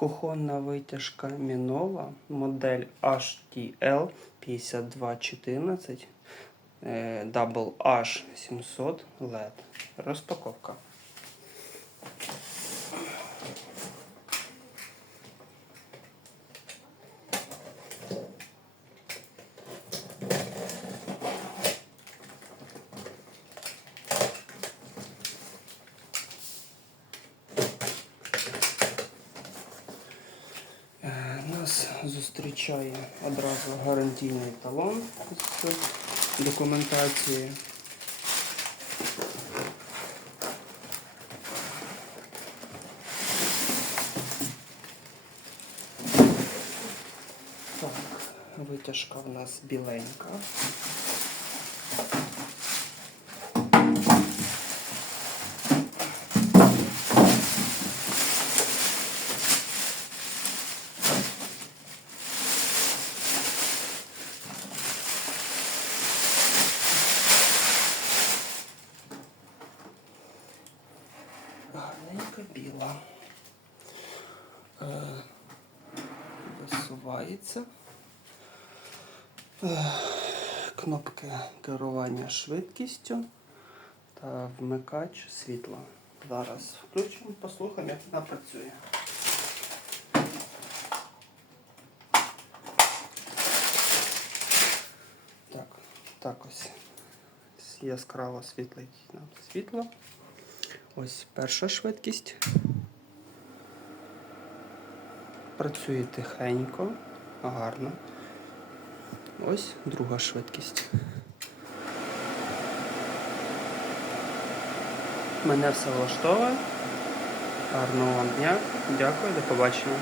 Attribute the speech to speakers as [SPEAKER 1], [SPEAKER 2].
[SPEAKER 1] Кухонна витяжка Мінова, модель HTL 5214, е, Double H 700 LED. Розпаковка. Нас зустрічає одразу гарантійний талон з документацією. Так, витяжка в нас біленька. Гарненька біла. Е, висувається. Е, кнопки керування швидкістю та вмикач світла. Зараз включимо, послухаємо, як вона працює. Так, так ось яскраво світлить нам світло. Ось перша швидкість. Працює тихенько, гарно. Ось друга швидкість. Мене все влаштовує. Гарного вам дня. Дякую, до побачення.